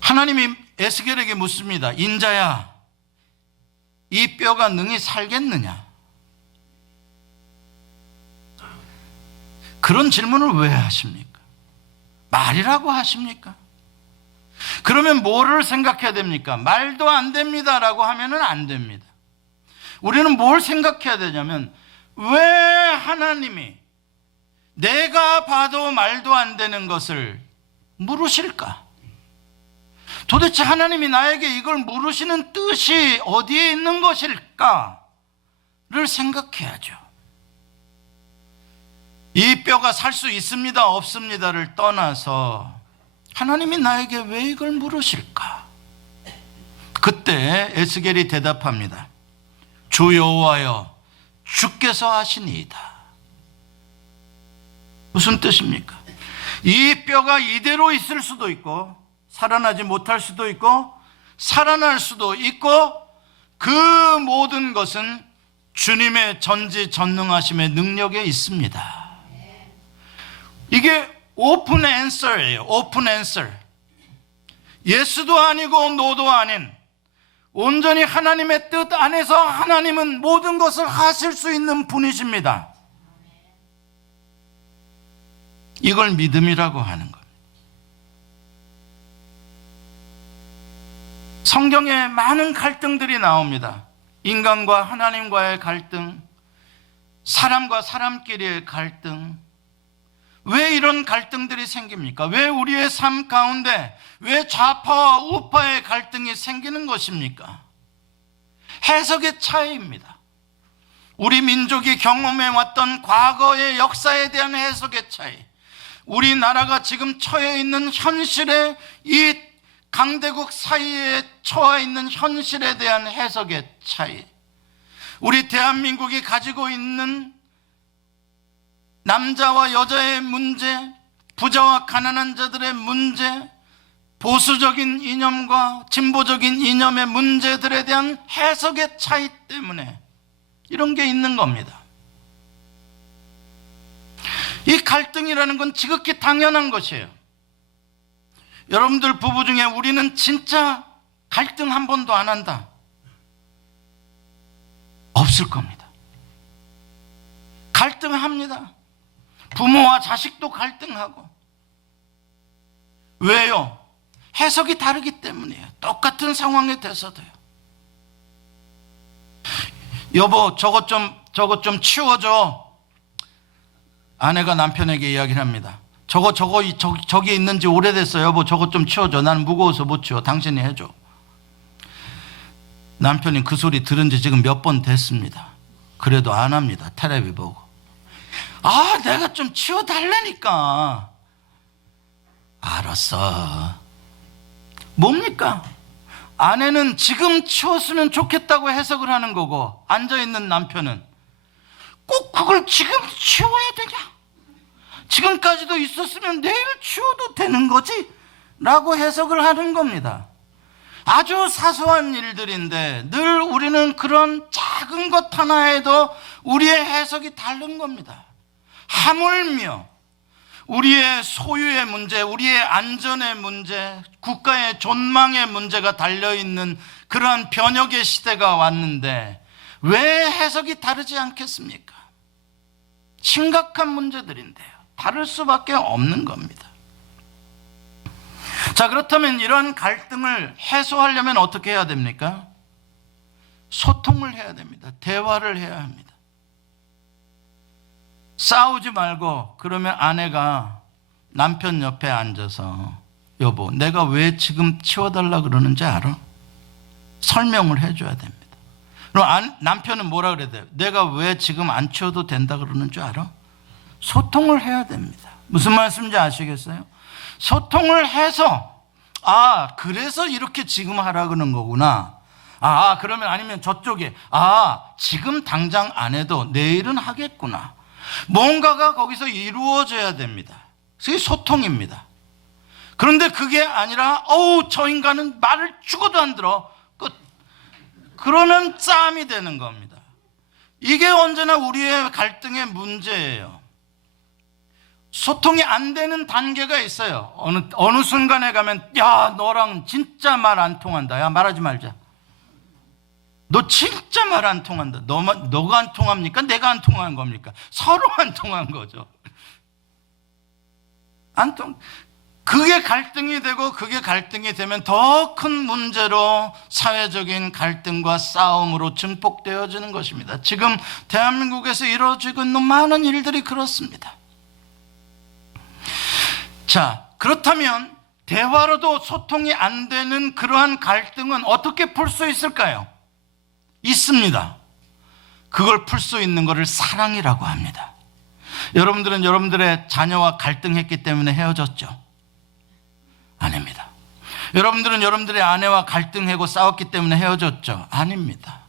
하나님이 에스겔에게 묻습니다. 인자야, 이 뼈가 능히 살겠느냐? 그런 질문을 왜 하십니까? 말이라고 하십니까? 그러면 뭐를 생각해야 됩니까? 말도 안 됩니다라고 하면은 안 됩니다. 우리는 뭘 생각해야 되냐면, 왜 하나님이 내가 봐도 말도 안 되는 것을 물으실까? 도대체 하나님이 나에게 이걸 물으시는 뜻이 어디에 있는 것일까를 생각해야죠. 이 뼈가 살 수 있습니다 없습니다를 떠나서 하나님이 나에게 왜 이걸 물으실까? 그때 에스겔이 대답합니다. 주 여호와여 주께서 하시니이다. 무슨 뜻입니까? 이 뼈가 이대로 있을 수도 있고 살아나지 못할 수도 있고 살아날 수도 있고 그 모든 것은 주님의 전지전능하심의 능력에 있습니다. 이게 오픈 앤서예요. 오픈 앤서. 예스도 아니고 노도 아닌 온전히 하나님의 뜻 안에서 하나님은 모든 것을 하실 수 있는 분이십니다. 이걸 믿음이라고 하는 겁니다. 성경에 많은 갈등들이 나옵니다. 인간과 하나님과의 갈등, 사람과 사람끼리의 갈등. 왜 이런 갈등들이 생깁니까? 왜 우리의 삶 가운데 왜 좌파와 우파의 갈등이 생기는 것입니까? 해석의 차이입니다. 우리 민족이 경험해왔던 과거의 역사에 대한 해석의 차이, 우리나라가 지금 처해 있는 현실의 이 강대국 사이에 처해 있는 현실에 대한 해석의 차이, 우리 대한민국이 가지고 있는 남자와 여자의 문제, 부자와 가난한 자들의 문제, 보수적인 이념과 진보적인 이념의 문제들에 대한 해석의 차이 때문에 이런 게 있는 겁니다. 이 갈등이라는 건 지극히 당연한 것이에요. 여러분들 부부 중에 우리는 진짜 갈등 한 번도 안 한다, 없을 겁니다. 갈등합니다. 부모와 자식도 갈등하고. 왜요? 해석이 다르기 때문이에요. 똑같은 상황에 대해서도요. 여보, 저것 좀 치워줘. 아내가 남편에게 이야기를 합니다. 저기 있는지 오래됐어. 여보, 저것 좀 치워줘. 나는 무거워서 못 치워. 당신이 해줘. 남편이 그 소리 들은 지 지금 몇 번 됐습니다. 그래도 안 합니다. 텔레비 보고. 아, 내가 좀 치워달라니까. 알았어. 뭡니까? 아내는 지금 치웠으면 좋겠다고 해석을 하는 거고, 앉아있는 남편은 꼭 그걸 지금 치워야 되냐? 지금까지도 있었으면 내일 치워도 되는 거지? 라고 해석을 하는 겁니다. 아주 사소한 일들인데 늘 우리는 그런 작은 것 하나에도 우리의 해석이 다른 겁니다. 하물며 우리의 소유의 문제, 우리의 안전의 문제, 국가의 존망의 문제가 달려있는 그러한 변혁의 시대가 왔는데 왜 해석이 다르지 않겠습니까? 심각한 문제들인데요. 다를 수밖에 없는 겁니다. 자, 그렇다면 이러한 갈등을 해소하려면 어떻게 해야 됩니까? 소통을 해야 됩니다. 대화를 해야 합니다. 싸우지 말고, 그러면 아내가 남편 옆에 앉아서 여보, 내가 왜 지금 치워달라 그러는지 알아? 설명을 해줘야 됩니다. 그럼 남편은 뭐라 그래야 돼요? 내가 왜 지금 안 치워도 된다 그러는 줄 알아? 소통을 해야 됩니다. 무슨 말씀인지 아시겠어요? 소통을 해서, 아, 그래서 이렇게 지금 하라 그러는 거구나. 아, 그러면 아니면 저쪽에, 아, 지금 당장 안 해도 내일은 하겠구나. 뭔가가 거기서 이루어져야 됩니다. 그게 소통입니다. 그런데 그게 아니라, 저 인간은 말을 죽어도 안 들어. 끝. 그러면 싸움이 되는 겁니다. 이게 언제나 우리의 갈등의 문제예요. 소통이 안 되는 단계가 있어요. 어느 순간에 가면, 야, 너랑 진짜 말 안 통한다. 야, 말하지 말자. 너 진짜 말 안 통한다. 너가 안 통합니까? 내가 안 통한 겁니까? 서로 안 통한 거죠. 그게 갈등이 되고, 그게 갈등이 되면 더 큰 문제로 사회적인 갈등과 싸움으로 증폭되어지는 것입니다. 지금 대한민국에서 이루어지고 있는 많은 일들이 그렇습니다. 자, 그렇다면 대화로도 소통이 안 되는 그러한 갈등은 어떻게 풀 수 있을까요? 있습니다. 그걸 풀 수 있는 것을 사랑이라고 합니다. 여러분들은 여러분들의 자녀와 갈등했기 때문에 헤어졌죠? 아닙니다. 여러분들은 여러분들의 아내와 갈등하고 싸웠기 때문에 헤어졌죠? 아닙니다.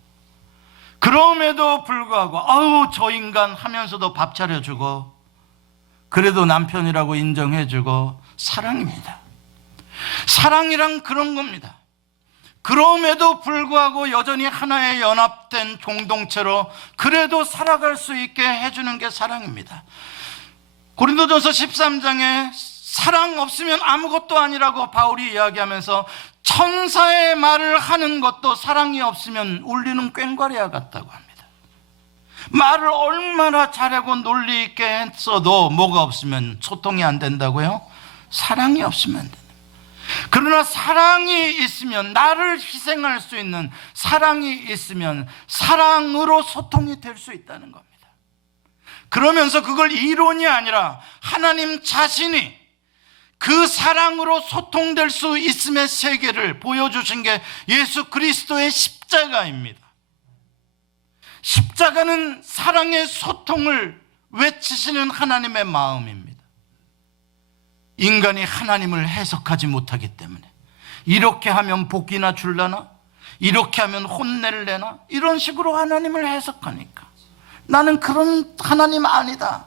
그럼에도 불구하고 아우 저 인간 하면서도 밥 차려주고 그래도 남편이라고 인정해주고 사랑입니다. 사랑이란 그런 겁니다. 그럼에도 불구하고 여전히 하나의 연합된 공동체로 그래도 살아갈 수 있게 해주는 게 사랑입니다. 고린도전서 13장에 사랑 없으면 아무것도 아니라고 바울이 이야기하면서 천사의 말을 하는 것도 사랑이 없으면 울리는 꽹과리와 같다고 합니다. 말을 얼마나 잘하고 논리 있게 했어도 뭐가 없으면 소통이 안 된다고요? 사랑이 없으면 안 된다. 그러나 사랑이 있으면, 나를 희생할 수 있는 사랑이 있으면 사랑으로 소통이 될 수 있다는 겁니다. 그러면서 그걸 이론이 아니라 하나님 자신이 그 사랑으로 소통될 수 있음의 세계를 보여주신 게 예수 그리스도의 십자가입니다. 십자가는 사랑의 소통을 외치시는 하나님의 마음입니다. 인간이 하나님을 해석하지 못하기 때문에 이렇게 하면 복이나 줄라나, 이렇게 하면 혼낼래나, 이런 식으로 하나님을 해석하니까 나는 그런 하나님 아니다.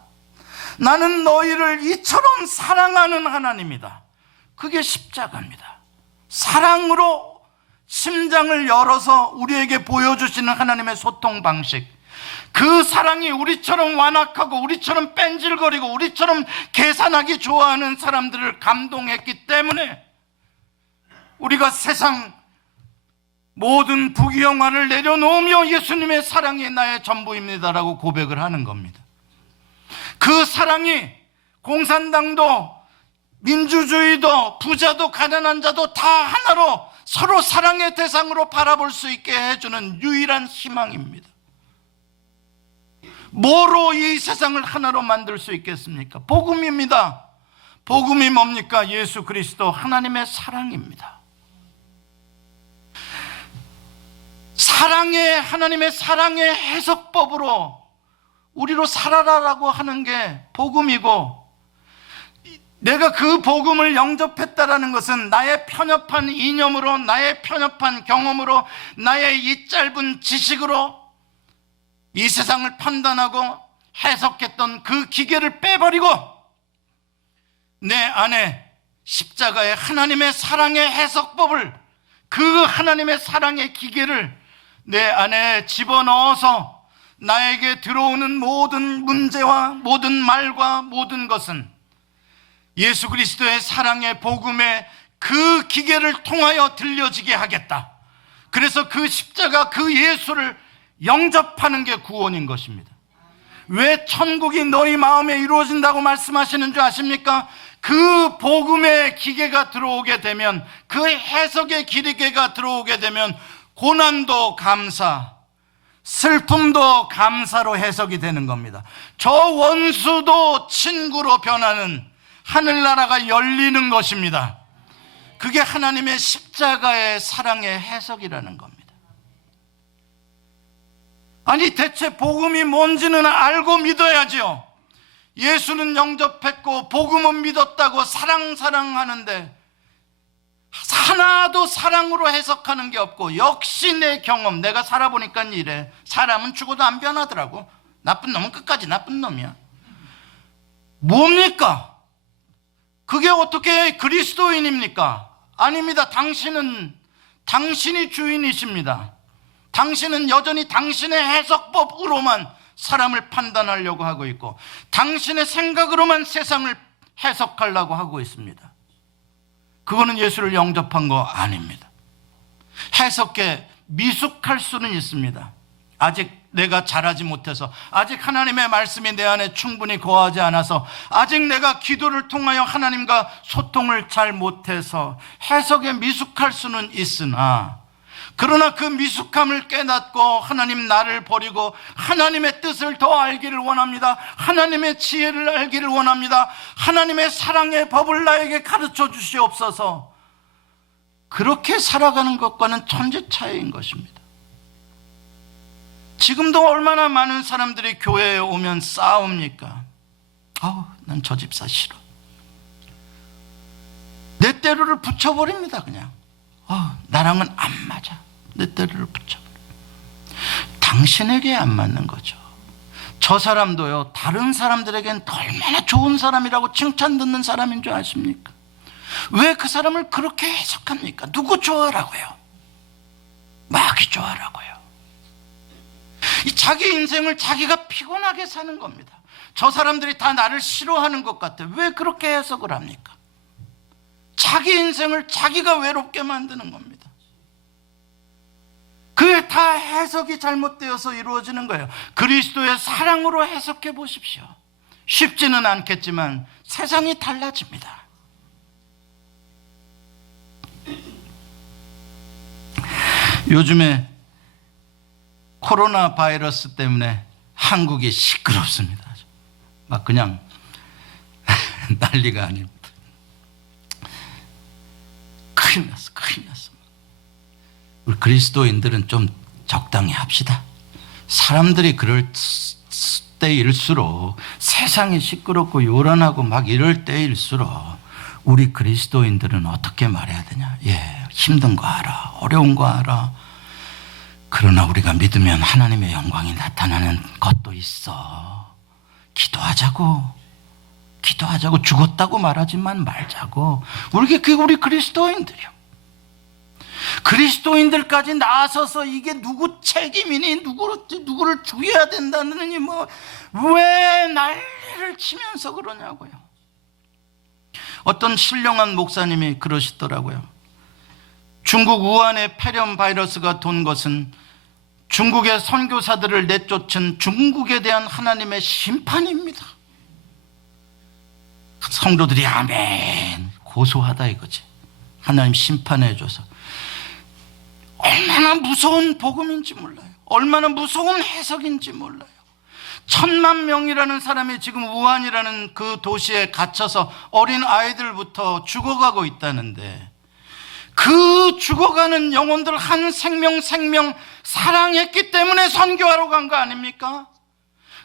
나는 너희를 이처럼 사랑하는 하나님이다. 그게 십자가입니다. 사랑으로 심장을 열어서 우리에게 보여주시는 하나님의 소통 방식, 그 사랑이 우리처럼 완악하고 우리처럼 뺀질거리고 우리처럼 계산하기 좋아하는 사람들을 감동했기 때문에 우리가 세상 모든 부귀영화를 내려놓으며 예수님의 사랑이 나의 전부입니다라고 고백을 하는 겁니다. 그 사랑이 공산당도 민주주의도 부자도 가난한 자도 다 하나로 서로 사랑의 대상으로 바라볼 수 있게 해주는 유일한 희망입니다. 뭐로 이 세상을 하나로 만들 수 있겠습니까? 복음입니다. 복음이 뭡니까? 예수 그리스도 하나님의 사랑입니다. 하나님의 사랑의 해석법으로 우리로 살아라라고 하는 게 복음이고, 내가 그 복음을 영접했다라는 것은 나의 편협한 이념으로, 나의 편협한 경험으로, 나의 이 짧은 지식으로 이 세상을 판단하고 해석했던 그 기계를 빼버리고 내 안에 십자가의 하나님의 사랑의 해석법을, 그 하나님의 사랑의 기계를 내 안에 집어넣어서 나에게 들어오는 모든 문제와 모든 말과 모든 것은 예수 그리스도의 사랑의 복음의 그 기계를 통하여 들려지게 하겠다. 그래서 그 십자가, 그 예수를 영접하는 게 구원인 것입니다. 왜 천국이 너희 마음에 이루어진다고 말씀하시는 줄 아십니까? 그 복음의 기계가 들어오게 되면, 그 해석의 기계가 들어오게 되면 고난도 감사, 슬픔도 감사로 해석이 되는 겁니다. 저 원수도 친구로 변하는 하늘나라가 열리는 것입니다. 그게 하나님의 십자가의 사랑의 해석이라는 겁니다. 아니 대체 복음이 뭔지는 알고 믿어야죠. 예수는 영접했고 복음은 믿었다고 사랑하는데 하나도 사랑으로 해석하는 게 없고, 역시 내 경험, 내가 살아보니까 이래. 사람은 죽어도 안 변하더라고. 나쁜 놈은 끝까지 나쁜 놈이야. 뭡니까? 그게 어떻게 그리스도인입니까? 아닙니다. 당신이 주인이십니다. 당신은 여전히 당신의 해석법으로만 사람을 판단하려고 하고 있고, 당신의 생각으로만 세상을 해석하려고 하고 있습니다. 그거는 예수를 영접한 거 아닙니다. 해석에 미숙할 수는 있습니다. 아직 내가 잘하지 못해서, 아직 하나님의 말씀이 내 안에 충분히 거하지 않아서, 아직 내가 기도를 통하여 하나님과 소통을 잘 못해서 해석에 미숙할 수는 있으나, 그러나 그 미숙함을 깨닫고 하나님 나를 버리고 하나님의 뜻을 더 알기를 원합니다. 하나님의 지혜를 알기를 원합니다. 하나님의 사랑의 법을 나에게 가르쳐 주시옵소서. 그렇게 살아가는 것과는 천지 차이인 것입니다. 지금도 얼마나 많은 사람들이 교회에 오면 싸웁니까? 난 저 집사 싫어. 내 때로를 붙여버립니다. 그냥 나랑은 안 맞아. 내 때를 붙여버려. 다 당신에게 안 맞는 거죠. 저 사람도요, 다른 사람들에겐 얼마나 좋은 사람이라고 칭찬 듣는 사람인 줄 아십니까? 왜 그 사람을 그렇게 해석합니까? 누구 좋아라고요? 마귀 좋아라고요. 이 자기 인생을 자기가 피곤하게 사는 겁니다. 저 사람들이 다 나를 싫어하는 것 같아. 왜 그렇게 해석을 합니까? 자기 인생을 자기가 외롭게 만드는 겁니다. 그게 다 해석이 잘못되어서 이루어지는 거예요. 그리스도의 사랑으로 해석해 보십시오. 쉽지는 않겠지만 세상이 달라집니다. 요즘에 코로나 바이러스 때문에 한국이 시끄럽습니다. 막 그냥 난리가 아닙니다. 큰일 났어. 우리 그리스도인들은 좀 적당히 합시다. 사람들이 그럴 때일수록, 세상이 시끄럽고 요란하고 막 이럴 때일수록 우리 그리스도인들은 어떻게 말해야 되냐? 예, 힘든 거 알아, 어려운 거 알아. 그러나 우리가 믿으면 하나님의 영광이 나타나는 것도 있어. 기도하자고. 죽었다고 말하지만 말자고. 그게 우리 그리스도인들이요. 그리스도인들까지 나서서 이게 누구 책임이니, 누구를 죽여야 된다느니, 왜 난리를 치면서 그러냐고요. 어떤 신령한 목사님이 그러시더라고요. 중국 우한에 폐렴 바이러스가 돈 것은 중국의 선교사들을 내쫓은 중국에 대한 하나님의 심판입니다. 성도들이 아멘 고소하다 이거지. 하나님 심판해 줘서. 얼마나 무서운 복음인지 몰라요. 얼마나 무서운 해석인지 몰라요. 1,000만 명이라는 사람이 지금 우한이라는 그 도시에 갇혀서 어린 아이들부터 죽어가고 있다는데, 그 죽어가는 영혼들 한 생명 사랑했기 때문에 선교하러 간 거 아닙니까?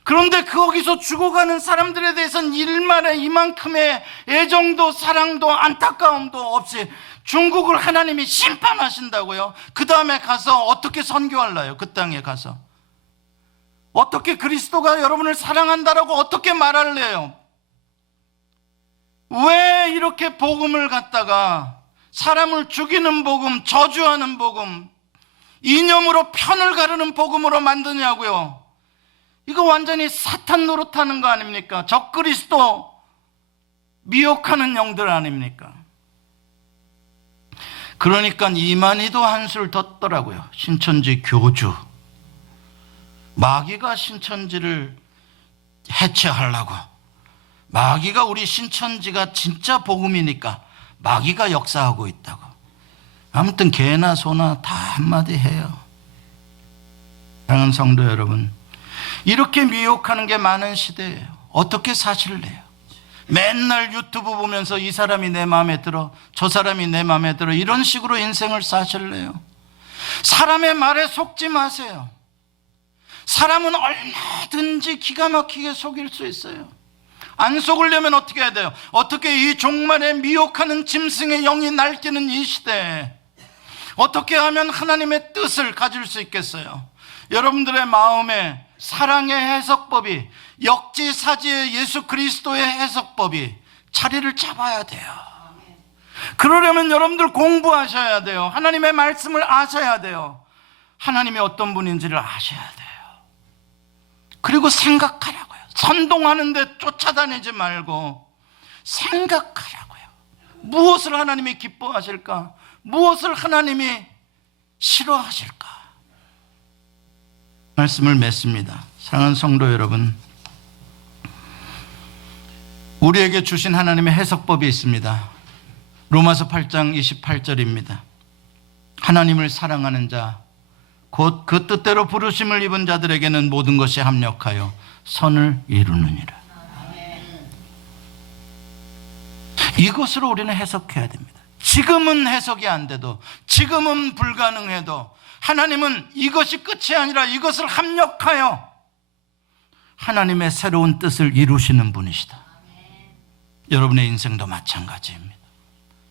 그런데 거기서 죽어가는 사람들에 대해서는 일말에 이만큼의 애정도 사랑도 안타까움도 없이 중국을 하나님이 심판하신다고요? 그 다음에 가서 어떻게 선교할래요? 그 땅에 가서 어떻게 그리스도가 여러분을 사랑한다라고 어떻게 말할래요? 왜 이렇게 복음을 갖다가 사람을 죽이는 복음, 저주하는 복음, 이념으로 편을 가르는 복음으로 만드냐고요? 이거 완전히 사탄 노릇하는 거 아닙니까? 적그리스도 미혹하는 영들 아닙니까? 그러니까 이만희도 한술 뒀더라고요. 신천지 교주. 마귀가 신천지를 해체하려고, 마귀가 우리 신천지가 진짜 복음이니까 마귀가 역사하고 있다고. 아무튼 개나 소나 다 한마디 해요. 사랑하는 성도 여러분, 이렇게 미혹하는 게 많은 시대예요. 어떻게 사실래요? 맨날 유튜브 보면서 이 사람이 내 마음에 들어, 저 사람이 내 마음에 들어, 이런 식으로 인생을 사실래요? 사람의 말에 속지 마세요. 사람은 얼마든지 기가 막히게 속일 수 있어요. 안 속으려면 어떻게 해야 돼요? 어떻게 이 종말에 미혹하는 짐승의 영이 날뛰는 이 시대에 어떻게 하면 하나님의 뜻을 가질 수 있겠어요? 여러분들의 마음에 사랑의 해석법이, 역지사지의 예수 그리스도의 해석법이 자리를 잡아야 돼요. 그러려면 여러분들 공부하셔야 돼요. 하나님의 말씀을 아셔야 돼요. 하나님이 어떤 분인지를 아셔야 돼요. 그리고 생각하라고요. 선동하는데 쫓아다니지 말고 생각하라고요. 무엇을 하나님이 기뻐하실까? 무엇을 하나님이 싫어하실까? 말씀을 맺습니다. 사랑하는 성도 여러분, 우리에게 주신 하나님의 해석법이 있습니다. 로마서 8장 28절입니다. 하나님을 사랑하는 자, 곧 그 뜻대로 부르심을 입은 자들에게는 모든 것이 합력하여 선을 이루느니라. 이것으로 우리는 해석해야 됩니다. 지금은 해석이 안 돼도, 지금은 불가능해도 하나님은 이것이 끝이 아니라 이것을 합력하여 하나님의 새로운 뜻을 이루시는 분이시다. 여러분의 인생도 마찬가지입니다.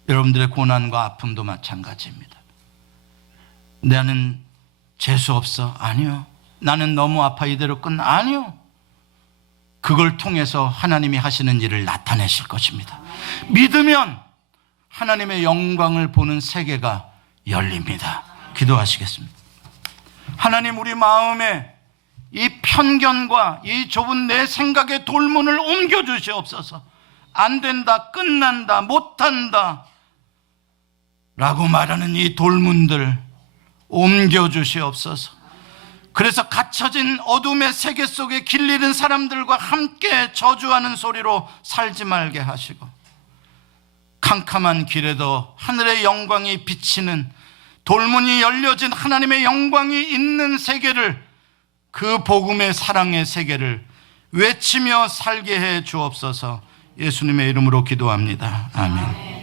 여러분들의 고난과 아픔도 마찬가지입니다. 나는 재수 없어? 아니요. 나는 너무 아파 이대로 끝나. 아니요. 그걸 통해서 하나님이 하시는 일을 나타내실 것입니다. 믿으면 하나님의 영광을 보는 세계가 열립니다. 기도하시겠습니다. 하나님, 우리 마음에 이 편견과 이 좁은 내 생각의 돌문을 옮겨주시옵소서. 안 된다, 끝난다, 못한다 라고 말하는 이 돌문들 옮겨주시옵소서. 그래서 갇혀진 어둠의 세계 속에 길 잃은 사람들과 함께 저주하는 소리로 살지 말게 하시고, 캄캄한 길에도 하늘의 영광이 비치는, 돌문이 열려진 하나님의 영광이 있는 세계를, 그 복음의 사랑의 세계를 외치며 살게 해 주옵소서. 예수님의 이름으로 기도합니다. 아멘.